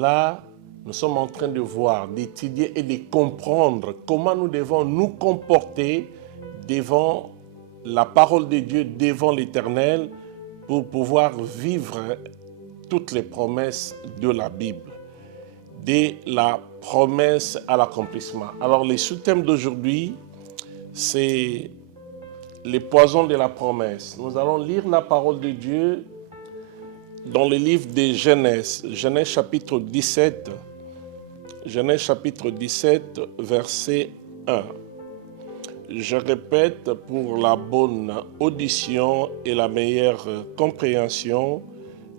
là, nous sommes en train de voir, d'étudier et de comprendre comment nous devons nous comporter devant la parole de Dieu, devant l'Éternel, pour pouvoir vivre toutes les promesses de la Bible, de la promesse à l'accomplissement. Alors, les sous-thèmes d'aujourd'hui, c'est les poisons de la promesse. Nous allons lire la parole de Dieu dans le livre de Genèse, Genèse chapitre 17, Genèse chapitre 17, verset 1. Je répète pour la bonne audition et la meilleure compréhension,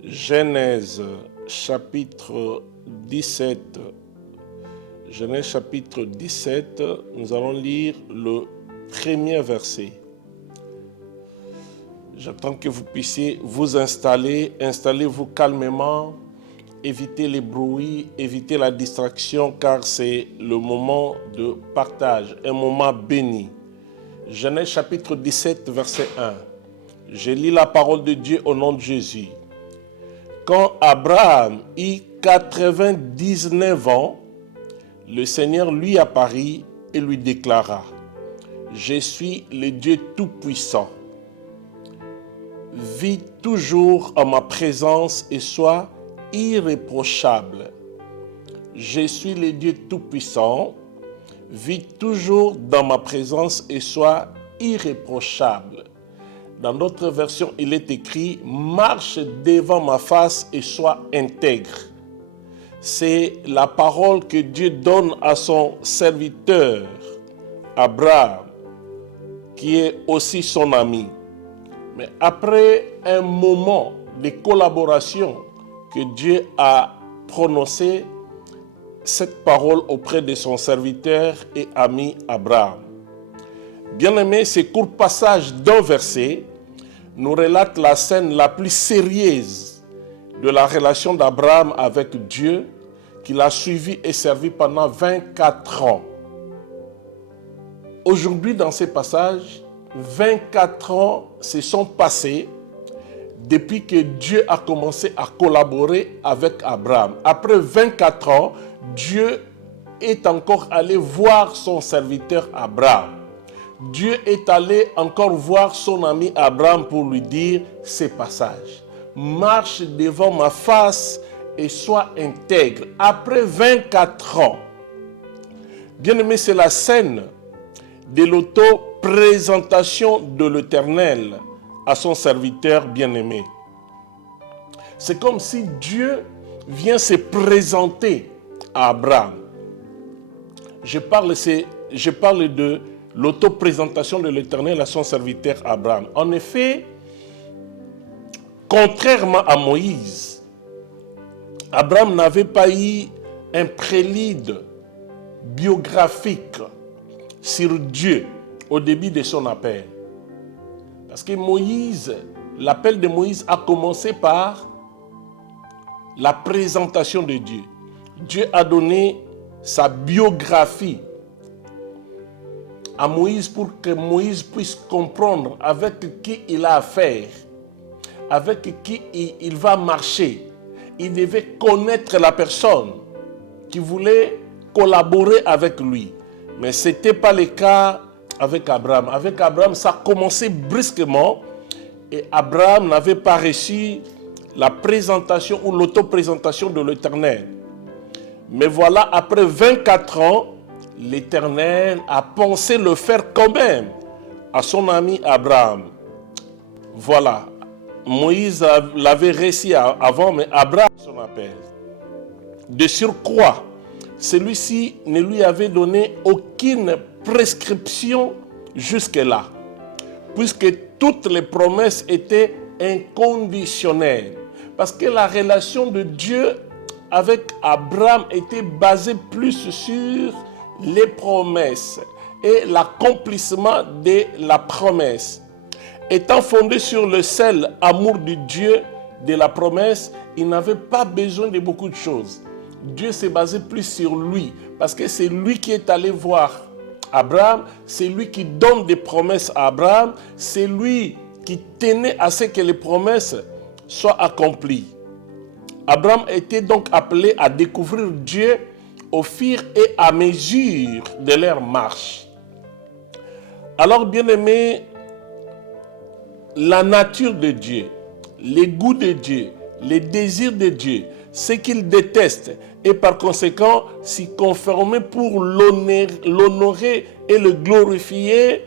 Genèse chapitre 17. Genèse chapitre 17, nous allons lire le premier verset. J'attends que vous puissiez vous installer, installez-vous calmement, évitez les bruits, évitez la distraction car c'est le moment de partage, un moment béni. Genèse chapitre 17, verset 1. Je lis la parole de Dieu au nom de Jésus. Quand Abraham eut 99 ans, le Seigneur lui apparut et lui déclara, « Je suis le Dieu Tout-Puissant. Vis toujours en ma présence et sois irréprochable. Je suis le Dieu Tout-Puissant. Vis toujours dans ma présence et sois irréprochable. » Dans d'autres versions, il est écrit « Marche devant ma face et sois intègre. » C'est la parole que Dieu donne à son serviteur, Abraham, qui est aussi son ami. Mais après un moment de collaboration que Dieu a prononcé cette parole auprès de son serviteur et ami Abraham. Bien-aimé, ce court passage d'un verset nous relate la scène la plus sérieuse de la relation d'Abraham avec Dieu qu'il a suivi et servi pendant 24 ans. Aujourd'hui, dans ce passage, 24 ans se sont passés depuis que Dieu a commencé à collaborer avec Abraham. Après 24 ans, Dieu est encore allé voir son serviteur Abraham. Dieu est allé encore voir son ami Abraham pour lui dire ces passages. Marche devant ma face et sois intègre. Après 24 ans, bien-aimé, c'est la scène de l'auto-présentation de l'Éternel à son serviteur bien-aimé. C'est comme si Dieu vient se présenter à Abraham. Je parle de l'auto-présentation de l'Éternel à son serviteur Abraham. En effet, contrairement à Moïse, Abraham n'avait pas eu un prélude biographique sur Dieu au début de son appel. Parce que l'appel de Moïse a commencé par la présentation de Dieu. Dieu a donné sa biographie à Moïse pour que Moïse puisse comprendre avec qui il a affaire, avec qui il va marcher. Il devait connaître la personne qui voulait collaborer avec lui. Mais ce n'était pas le cas avec Abraham. Avec Abraham, ça a commencé brusquement et Abraham n'avait pas reçu la présentation ou l'auto-présentation de l'Éternel. Mais voilà, après 24 ans, l'Éternel a pensé le faire quand même à son ami Abraham. Voilà, Moïse l'avait réussi avant, mais Abraham son appel. De surcroît, celui-ci ne lui avait donné aucune prescription jusque-là, puisque toutes les promesses étaient inconditionnelles. Parce que la relation de Dieu avec Abraham était basée plus sur les promesses et l'accomplissement de la promesse. Étant fondé sur le seul amour de Dieu de la promesse, il n'avait pas besoin de beaucoup de choses. Dieu s'est basé plus sur lui, parce que c'est lui qui est allé voir Abraham, c'est lui qui donne des promesses à Abraham, c'est lui qui tenait à ce que les promesses soient accomplies. Abraham était donc appelé à découvrir Dieu au fur et à mesure de leur marche. Alors, bien-aimés, la nature de Dieu, les goûts de Dieu, les désirs de Dieu, ce qu'il déteste, et par conséquent s'y conformer pour l'honorer et le glorifier,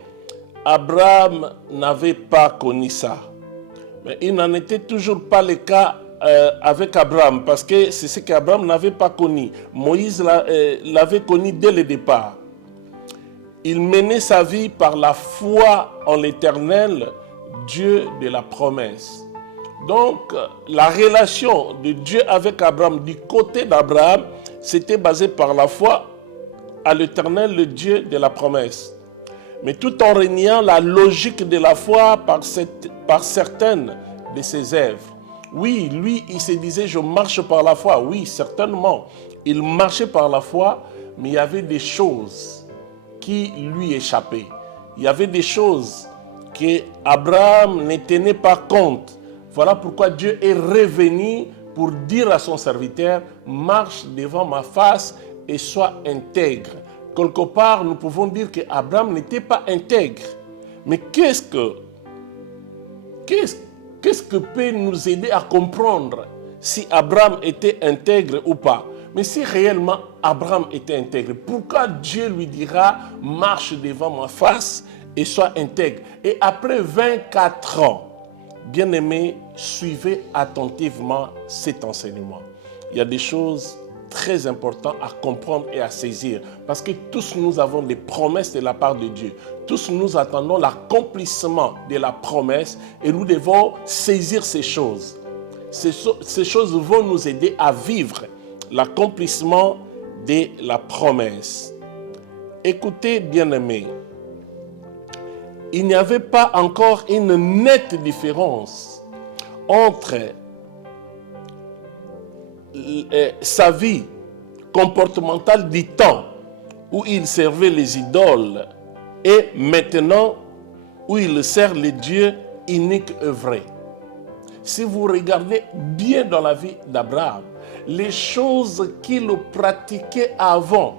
Abraham n'avait pas connu ça. Mais il n'en était toujours pas le cas avec Abraham, parce que c'est ce qu'Abraham n'avait pas connu. Moïse l'avait connu dès le départ. Il menait sa vie par la foi en l'Éternel, Dieu de la promesse. Donc, la relation de Dieu avec Abraham, du côté d'Abraham, c'était basé par la foi à l'Éternel, le Dieu de la promesse. Mais tout en reniant la logique de la foi par certaines de ses œuvres. Oui, lui, il se disait, je marche par la foi. Oui, certainement, il marchait par la foi, mais il y avait des choses qui lui échappaient. Il y avait des choses que Abraham ne tenait pas compte. Voilà pourquoi Dieu est revenu pour dire à son serviteur, marche devant ma face et sois intègre. Quelque part, nous pouvons dire qu'Abraham n'était pas intègre. Mais qu'est-ce que peut nous aider à comprendre si Abraham était intègre ou pas? Mais si réellement Abraham était intègre, pourquoi Dieu lui dira, marche devant ma face et sois intègre? Et après 24 ans, bien-aimés, suivez attentivement cet enseignement. Il y a des choses très importantes à comprendre et à saisir, parce que tous nous avons des promesses de la part de Dieu. Tous nous attendons l'accomplissement de la promesse et nous devons saisir ces choses. Ces choses vont nous aider à vivre l'accomplissement de la promesse. Écoutez, bien-aimés, il n'y avait pas encore une nette différence entre sa vie comportementale du temps où il servait les idoles et maintenant où il sert le Dieu unique et vrai. Si vous regardez bien dans la vie d'Abraham, les choses qu'il pratiquait avant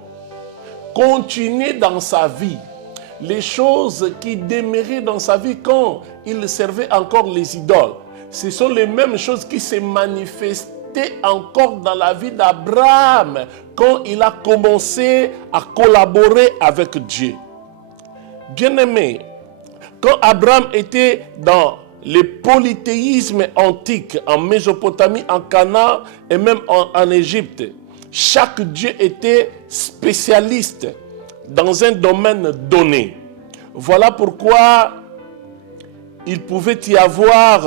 continuaient dans sa vie. Les choses qui demeuraient dans sa vie quand il servait encore les idoles, ce sont les mêmes choses qui se manifestaient encore dans la vie d'Abraham quand il a commencé à collaborer avec Dieu. Bien-aimé, quand Abraham était dans le polythéisme antique en Mésopotamie, en Canaan et même en Égypte, chaque dieu était spécialiste dans un domaine donné. Voilà pourquoi il pouvait y avoir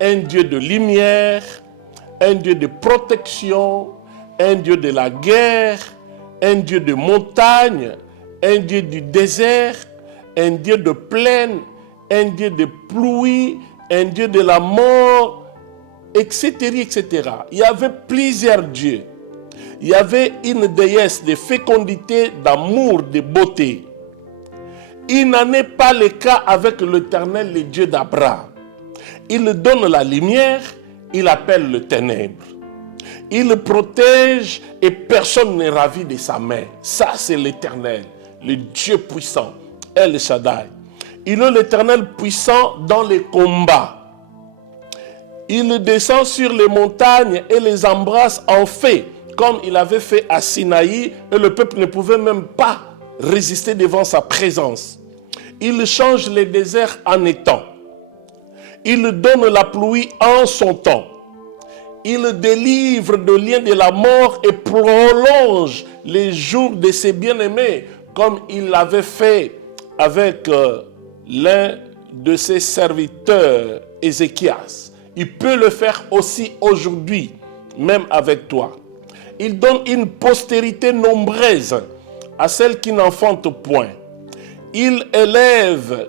un dieu de lumière, un dieu de protection, un dieu de la guerre, un dieu de montagne, un dieu du désert, un dieu de plaine, un dieu de pluie, un dieu de la mort, etc., etc. Il y avait plusieurs dieux. Il y avait une déesse de fécondité, d'amour, de beauté. Il n'en est pas le cas avec l'Éternel, le Dieu d'Abraham. Il donne la lumière, il appelle le ténèbre. Il protège et personne n'est ravi de sa main. Ça, c'est l'Éternel, le Dieu puissant, El Shaddai. Il est l'Éternel puissant dans les combats. Il descend sur les montagnes et les embrasse en feu, comme il avait fait à Sinaï, et le peuple ne pouvait même pas résister devant sa présence. Il change les déserts en étangs. Il donne la pluie en son temps. Il délivre de liens de la mort et prolonge les jours de ses bien-aimés, comme il l'avait fait avec l'un de ses serviteurs, Ézéchias. Il peut le faire aussi aujourd'hui, même avec toi. Il donne une postérité nombreuse à celle qui n'enfante point. Il élève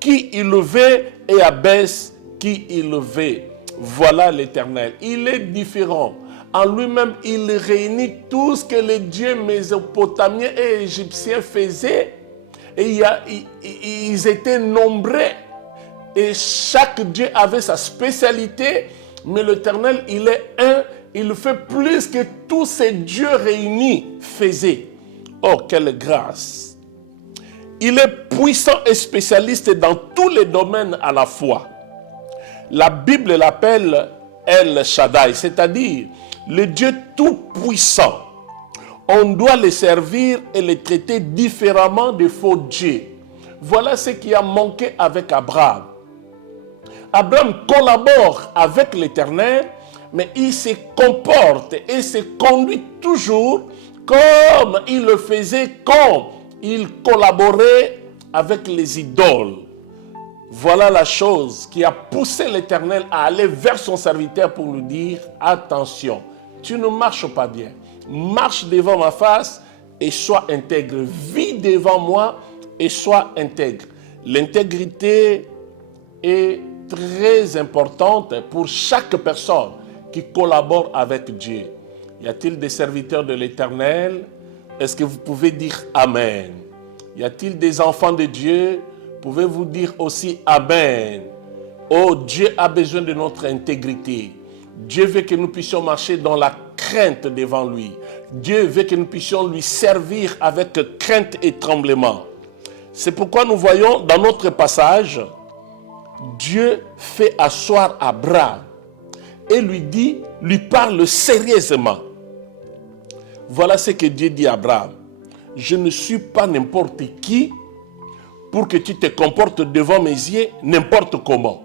qui il veut et abaisse qui il veut. Voilà l'Éternel. Il est différent. En lui-même, il réunit tout ce que les dieux mésopotamiens et égyptiens faisaient. Et ils étaient nombreux. Et chaque dieu avait sa spécialité. Mais l'Éternel, il est un. Il fait plus que tous ces dieux réunis faisaient. Oh, quelle grâce! Il est puissant et spécialiste dans tous les domaines à la fois. La Bible l'appelle El Shaddai, c'est-à-dire le Dieu tout-puissant. On doit les servir et les traiter différemment des faux dieux. Voilà ce qui a manqué avec Abraham. Abraham collabore avec l'Éternel, mais il se comporte et se conduit toujours comme il le faisait quand il collaborait avec les idoles. Voilà la chose qui a poussé l'Éternel à aller vers son serviteur pour lui dire « Attention, tu ne marches pas bien. Marche devant ma face et sois intègre. Vis devant moi et sois intègre. » L'intégrité est très importante pour chaque personne qui collabore avec Dieu. Y a-t-il des serviteurs de l'Éternel? Est-ce que vous pouvez dire Amen? Y a-t-il des enfants de Dieu? Pouvez-vous dire aussi Amen? Oh, Dieu a besoin de notre intégrité. Dieu veut que nous puissions marcher dans la crainte devant lui. Dieu veut que nous puissions lui servir avec crainte et tremblement. C'est pourquoi nous voyons dans notre passage, Dieu fait asseoir Abraham et lui parle sérieusement. Voilà ce que Dieu dit à Abraham. Je ne suis pas n'importe qui pour que tu te comportes devant mes yeux n'importe comment.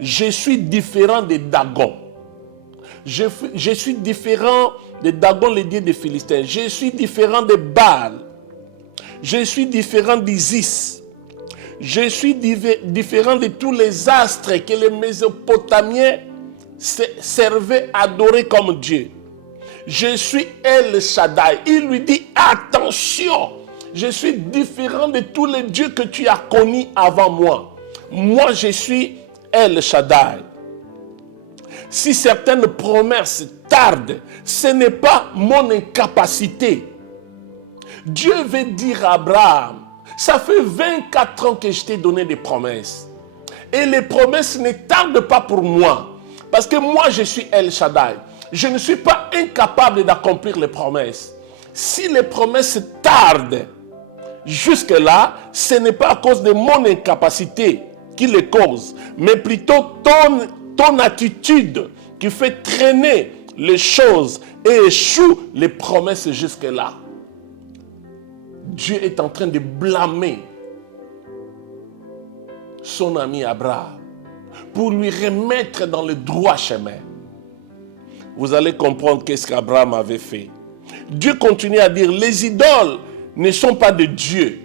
Je suis différent de Dagon. Je suis différent de Dagon, le dieu des Philistins. Je suis différent de Baal. Je suis différent d'Isis. Je suis différent de tous les astres que les Mésopotamiens servaient, adoraient comme Dieu. Je suis El Shaddai. Il lui dit, attention, je suis différent de tous les dieux que tu as connus avant moi. Moi, je suis El Shaddai. Si certaines promesses tardent, ce n'est pas mon incapacité. Dieu veut dire à Abraham, ça fait 24 ans que je t'ai donné des promesses. Et les promesses ne tardent pas pour moi. Parce que moi, je suis El Shaddai. Je ne suis pas incapable d'accomplir les promesses. Si les promesses tardent jusque-là, ce n'est pas à cause de mon incapacité qui les cause, mais plutôt ton attitude qui fait traîner les choses et échoue les promesses jusque-là. Dieu est en train de blâmer son ami Abraham pour lui remettre dans le droit chemin. Vous allez comprendre qu'est-ce qu'Abraham avait fait. Dieu continue à dire, les idoles ne sont pas de Dieu,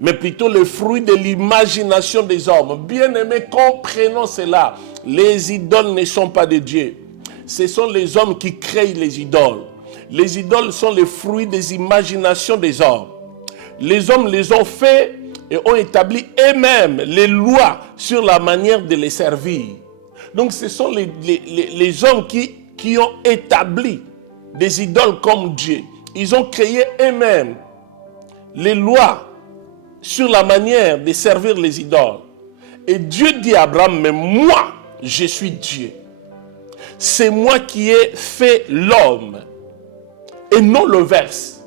mais plutôt le fruit de l'imagination des hommes. Bien-aimés, comprenons cela. Les idoles ne sont pas de Dieu. Ce sont les hommes qui créent les idoles. Les idoles sont le fruit des imaginations des hommes. Les hommes les ont fait et ont établi eux-mêmes les lois sur la manière de les servir. Donc ce sont les hommes qui ont établi des idoles comme Dieu. Ils ont créé eux-mêmes les lois sur la manière de servir les idoles. Et Dieu dit à Abraham, mais moi, je suis Dieu. C'est moi qui ai fait l'homme et non l'inverse.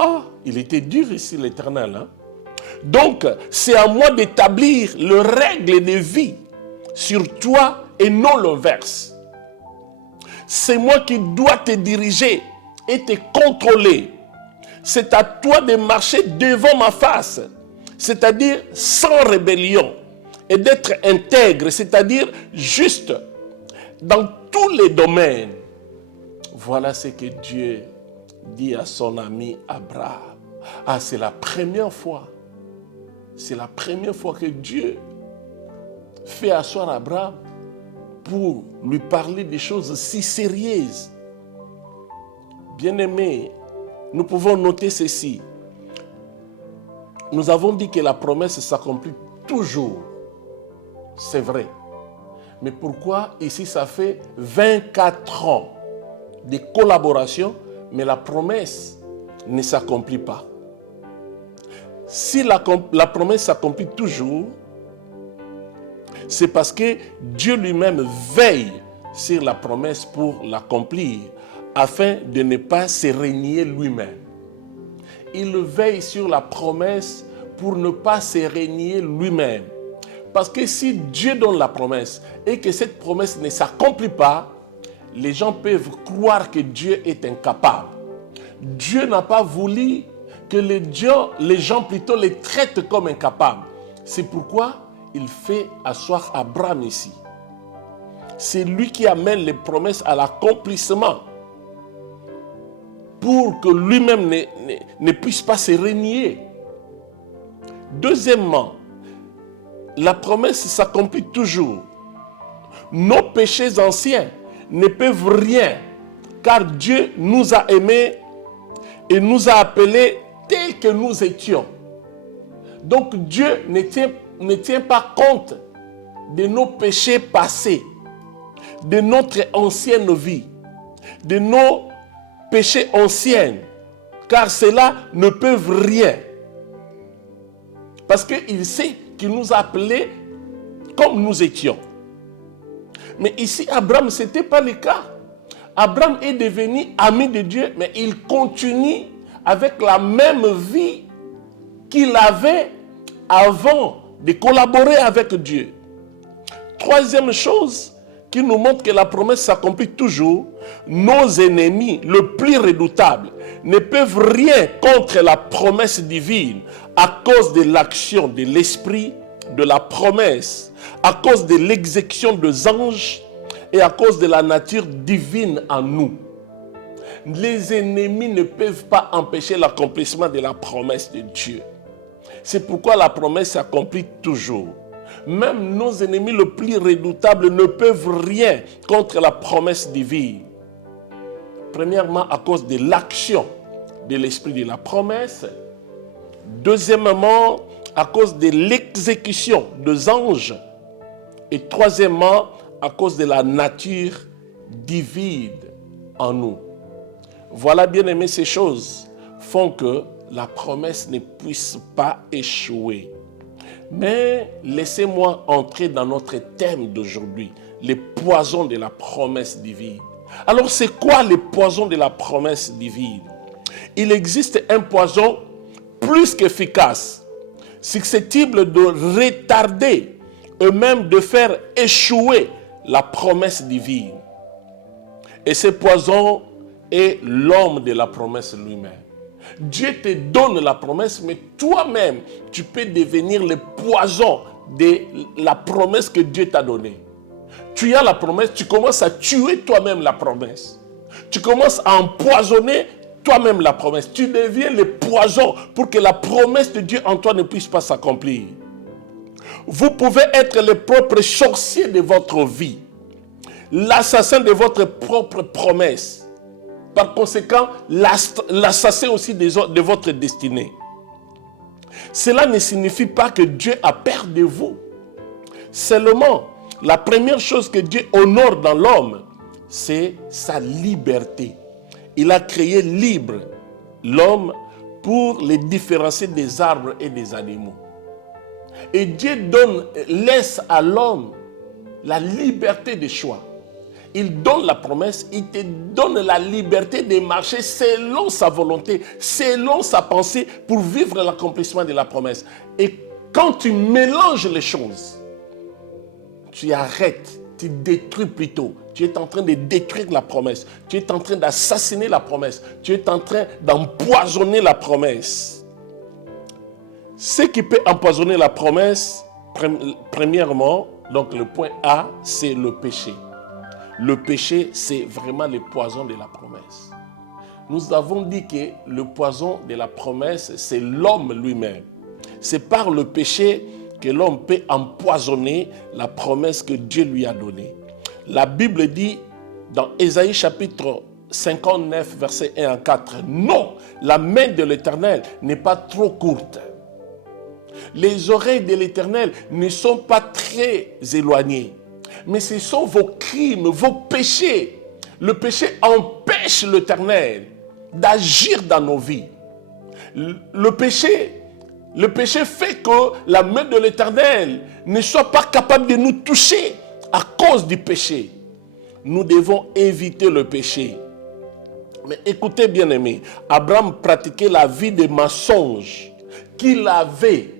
Ah, il était dur ici l'Éternel. Hein? Donc, c'est à moi d'établir les règles de vie sur toi et non l'inverse. C'est moi qui dois te diriger et te contrôler. C'est à toi de marcher devant ma face, c'est-à-dire sans rébellion, et d'être intègre, c'est-à-dire juste dans tous les domaines. Voilà ce que Dieu dit à son ami Abraham. Ah, c'est la première fois. C'est la première fois que Dieu fait asseoir Abraham pour lui parler des choses si sérieuses. Bien-aimés, nous pouvons noter ceci. Nous avons dit que la promesse s'accomplit toujours. C'est vrai. Mais pourquoi ici ça fait 24 ans de collaboration, mais la promesse ne s'accomplit pas? Si la promesse s'accomplit toujours, C'est parce que Dieu lui-même veille sur la promesse pour l'accomplir, afin de ne pas se renier lui-même. Il veille sur la promesse pour ne pas se renier lui-même. Parce que si Dieu donne la promesse et que cette promesse ne s'accomplit pas, les gens peuvent croire que Dieu est incapable. Dieu n'a pas voulu que les gens plutôt les traitent comme incapables. C'est pourquoi il fait asseoir Abraham ici. C'est lui qui amène les promesses à l'accomplissement pour que lui-même ne puisse pas se renier. Deuxièmement, la promesse s'accomplit toujours. Nos péchés anciens ne peuvent rien, car Dieu nous a aimés et nous a appelés tels que nous étions. Donc Dieu ne tient pas compte de nos péchés passés, de notre ancienne vie, de nos péchés anciens, car cela ne peuvent rien. Parce qu'il sait qu'il nous a appelés comme nous étions. Mais ici, Abraham, ce n'était pas le cas. Abraham est devenu ami de Dieu, mais il continue avec la même vie qu'il avait avant de collaborer avec Dieu. Troisième chose qui nous montre que la promesse s'accomplit toujours, nos ennemis, le plus redoutable, ne peuvent rien contre la promesse divine à cause de l'action de l'esprit de la promesse, à cause de l'exécution des anges et à cause de la nature divine en nous. Les ennemis ne peuvent pas empêcher l'accomplissement de la promesse de Dieu. C'est pourquoi la promesse s'accomplit toujours. Même nos ennemis les plus redoutables ne peuvent rien contre la promesse divine. Premièrement, à cause de l'action de l'esprit de la promesse. Deuxièmement, à cause de l'exécution des anges. Et troisièmement, à cause de la nature divine en nous. Voilà, bien aimé, ces choses font que la promesse ne puisse pas échouer. Mais laissez-moi entrer dans notre thème d'aujourd'hui, les poisons de la promesse divine. Alors, c'est quoi les poisons de la promesse divine? Il existe un poison plus qu'efficace, susceptible de retarder et même de faire échouer la promesse divine. Et ce poison est l'homme de la promesse lui-même. Dieu te donne la promesse, mais toi-même, tu peux devenir le poison de la promesse que Dieu t'a donnée. Tu as la promesse, tu commences à tuer toi-même la promesse. Tu commences à empoisonner toi-même la promesse. Tu deviens le poison pour que la promesse de Dieu en toi ne puisse pas s'accomplir. Vous pouvez être le propre sorcier de votre vie, l'assassin de votre propre promesse. Par conséquent, l'assassin aussi de votre destinée. Cela ne signifie pas que Dieu a peur de vous. Seulement, la première chose que Dieu honore dans l'homme, c'est sa liberté. Il a créé libre l'homme pour les différencier des arbres et des animaux. Et Dieu laisse à l'homme la liberté de choix. Il donne la promesse, il te donne la liberté de marcher selon sa volonté, selon sa pensée pour vivre l'accomplissement de la promesse. Et quand tu mélanges les choses, tu arrêtes, tu détruis plutôt. Tu es en train de détruire la promesse. Tu es en train d'assassiner la promesse. Tu es en train d'empoisonner la promesse. Ce qui peut empoisonner la promesse, premièrement, donc le point A, c'est le péché. Le péché, c'est vraiment le poison de la promesse. Nous avons dit que le poison de la promesse, c'est l'homme lui-même. C'est par le péché que l'homme peut empoisonner la promesse que Dieu lui a donnée. La Bible dit dans Ésaïe chapitre 59, versets 1 à 4, « Non, la main de l'Éternel n'est pas trop courte. Les oreilles de l'Éternel ne sont pas très éloignées. Mais ce sont vos crimes, vos péchés. Le péché empêche l'Éternel d'agir dans nos vies. Le péché Le péché fait que la main de l'Éternel ne soit pas capable de nous toucher à cause du péché. Nous devons éviter le péché. Mais écoutez bien aimés, Abraham pratiquait la vie de mensonge qu'il avait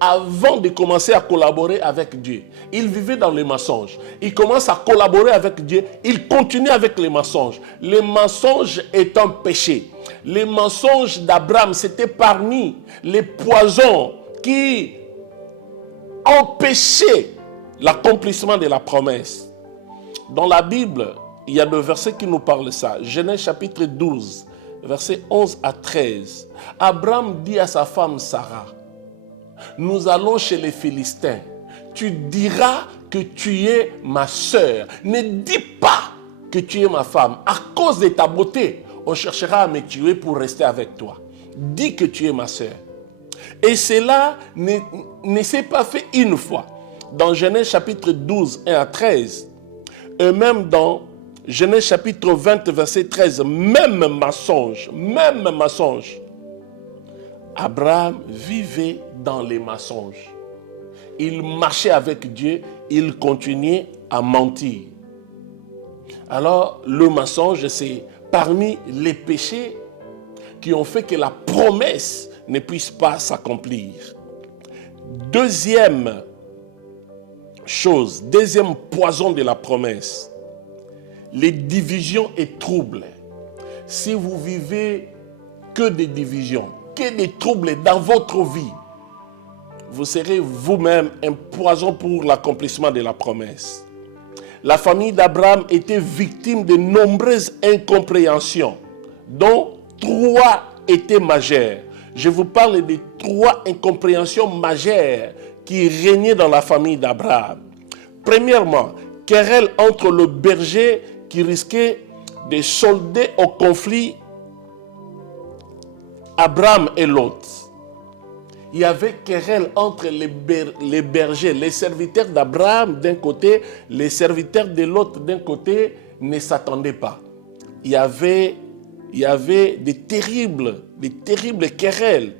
avant de commencer à collaborer avec Dieu. Il vivait dans les mensonges. Il commence à collaborer avec Dieu. Il continue avec les mensonges. Les mensonges est un péché. Les mensonges d'Abraham, c'était parmi les poisons qui empêchaient l'accomplissement de la promesse. Dans la Bible, il y a 2 versets qui nous parlent de ça. Genèse chapitre 12, versets 11 à 13. Abraham dit à sa femme Sarah, « Nous allons chez les Philistins. Tu diras que tu es ma sœur. Ne dis pas que tu es ma femme. À cause de ta beauté, on cherchera à me tuer pour rester avec toi. Dis que tu es ma sœur. » Et cela ne s'est pas fait une fois. Dans Genèse chapitre 12, 1 à 13, et même dans Genèse chapitre 20, verset 13, même mensonge, Abraham vivait dans les mensonges. Il marchait avec Dieu, il continuait à mentir. Alors, le mensonge, c'est parmi les péchés qui ont fait que la promesse ne puisse pas s'accomplir. Deuxième chose, deuxième poison de la promesse, les divisions et troubles. Si vous vivez que des divisions, que des troubles dans votre vie, vous serez vous-même un poison pour l'accomplissement de la promesse. La famille d'Abraham était victime de nombreuses incompréhensions, dont 3 étaient majeures. Je vous parle de 3 incompréhensions majeures qui régnaient dans la famille d'Abraham. Premièrement, querelle entre le berger qui risquait de solder au conflit Abraham et Lot. Il y avait querelle entre les bergers, les serviteurs d'Abraham d'un côté, les serviteurs de Lot d'un côté ne s'attendaient pas. Il y avait des terribles querelles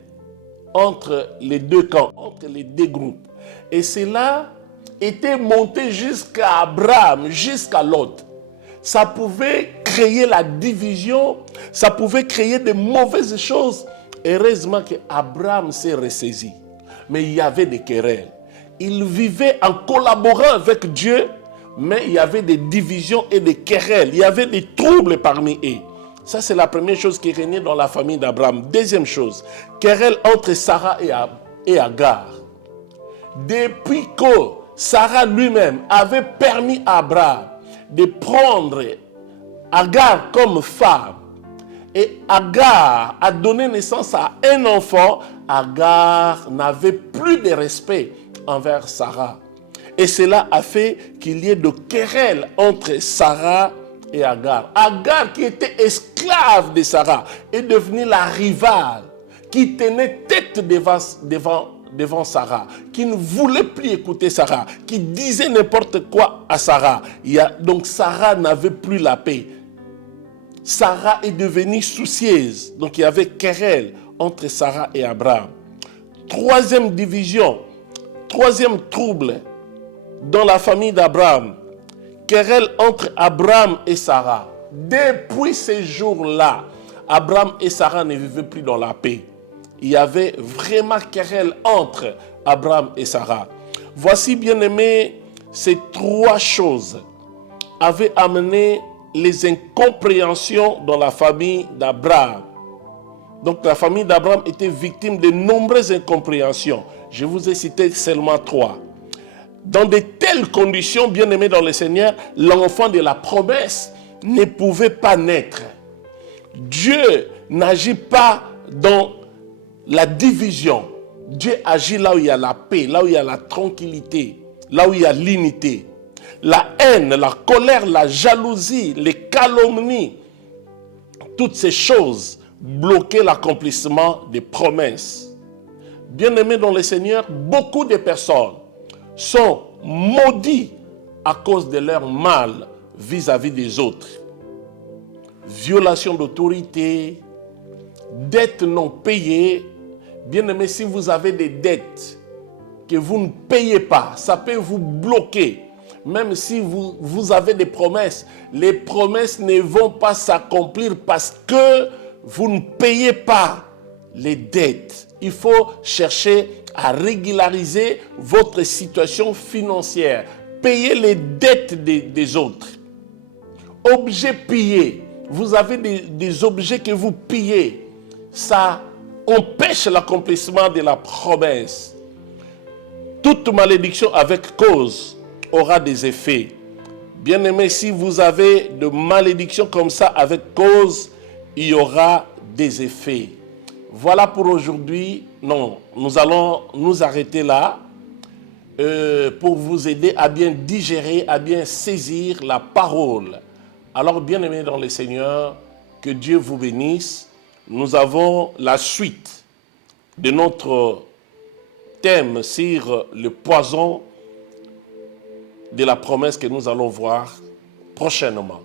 entre les deux camps, entre les deux groupes. Et cela était monté jusqu'à Abraham, jusqu'à Lot. Ça pouvait créer la division, ça pouvait créer de mauvaises choses. Heureusement qu'Abraham s'est ressaisi. Mais il y avait des querelles. Il vivait en collaborant avec Dieu, mais il y avait des divisions et des querelles. Il y avait des troubles parmi eux. Ça, c'est la première chose qui régnait dans la famille d'Abraham. Deuxième chose, querelle entre Sarah et Agar. Depuis que Sarah lui-même avait permis à Abraham de prendre Agar comme femme, et Agar a donné naissance à un enfant, Agar n'avait plus de respect envers Sarah. Et cela a fait qu'il y ait de querelles entre Sarah et Agar. Agar, qui était esclave de Sarah, est devenue la rivale qui tenait tête devant Sarah, qui ne voulait plus écouter Sarah, qui disait n'importe quoi à Sarah. Donc Sarah n'avait plus la paix. Sarah est devenue soucieuse. Donc il y avait querelle entre Sarah et Abraham. Troisième division, troisième trouble dans la famille d'Abraham. Querelle entre Abraham et Sarah. Depuis ces jours-là, Abraham et Sarah ne vivaient plus dans la paix. Il y avait vraiment querelle entre Abraham et Sarah. Voici, bien aimés, ces 3 choses avaient amené les incompréhensions dans la famille d'Abraham. Donc la famille d'Abraham était victime de nombreuses incompréhensions. Je vous ai cité seulement 3. Dans de telles conditions, bien aimés dans le Seigneur, l'enfant de la promesse ne pouvait pas naître. Dieu n'agit pas dans la division. Dieu agit là où il y a la paix, là où il y a la tranquillité, là où il y a l'unité. La haine, la colère, la jalousie, les calomnies, toutes ces choses bloquaient l'accomplissement des promesses. Bien-aimés dans le Seigneur, beaucoup de personnes sont maudites à cause de leur mal vis-à-vis des autres. Violation d'autorité, dettes non payées, Bien-aimés, si vous avez des dettes que vous ne payez pas, ça peut vous bloquer. Même si vous avez des promesses, les promesses ne vont pas s'accomplir parce que vous ne payez pas les dettes. Il faut chercher à régulariser votre situation financière. Payez les dettes des autres. Objets pillés. Vous avez des objets que vous pillez. Ça empêche l'accomplissement de la promesse. Toute malédiction avec cause aura des effets. Bien-aimés, si vous avez de malédictions comme ça avec cause, il y aura des effets. Voilà pour aujourd'hui. Non, nous allons nous arrêter là pour vous aider à bien digérer, à bien saisir la parole. Alors, bien-aimés dans le Seigneur, que Dieu vous bénisse. Nous avons la suite de notre thème sur le poison de la promesse que nous allons voir prochainement.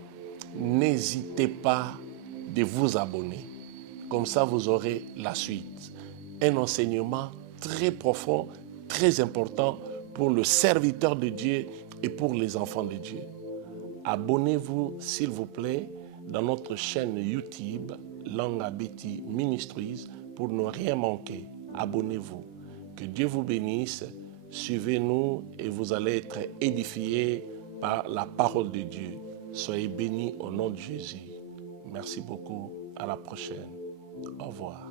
N'hésitez pas de vous abonner. Comme ça, vous aurez la suite. Un enseignement très profond, très important pour le serviteur de Dieu et pour les enfants de Dieu. Abonnez-vous, s'il vous plaît, dans notre chaîne YouTube, Langa Betty Ministries, pour ne rien manquer. Abonnez-vous. Que Dieu vous bénisse. Suivez-nous et vous allez être édifiés par la parole de Dieu. Soyez bénis au nom de Jésus. Merci beaucoup. À la prochaine. Au revoir.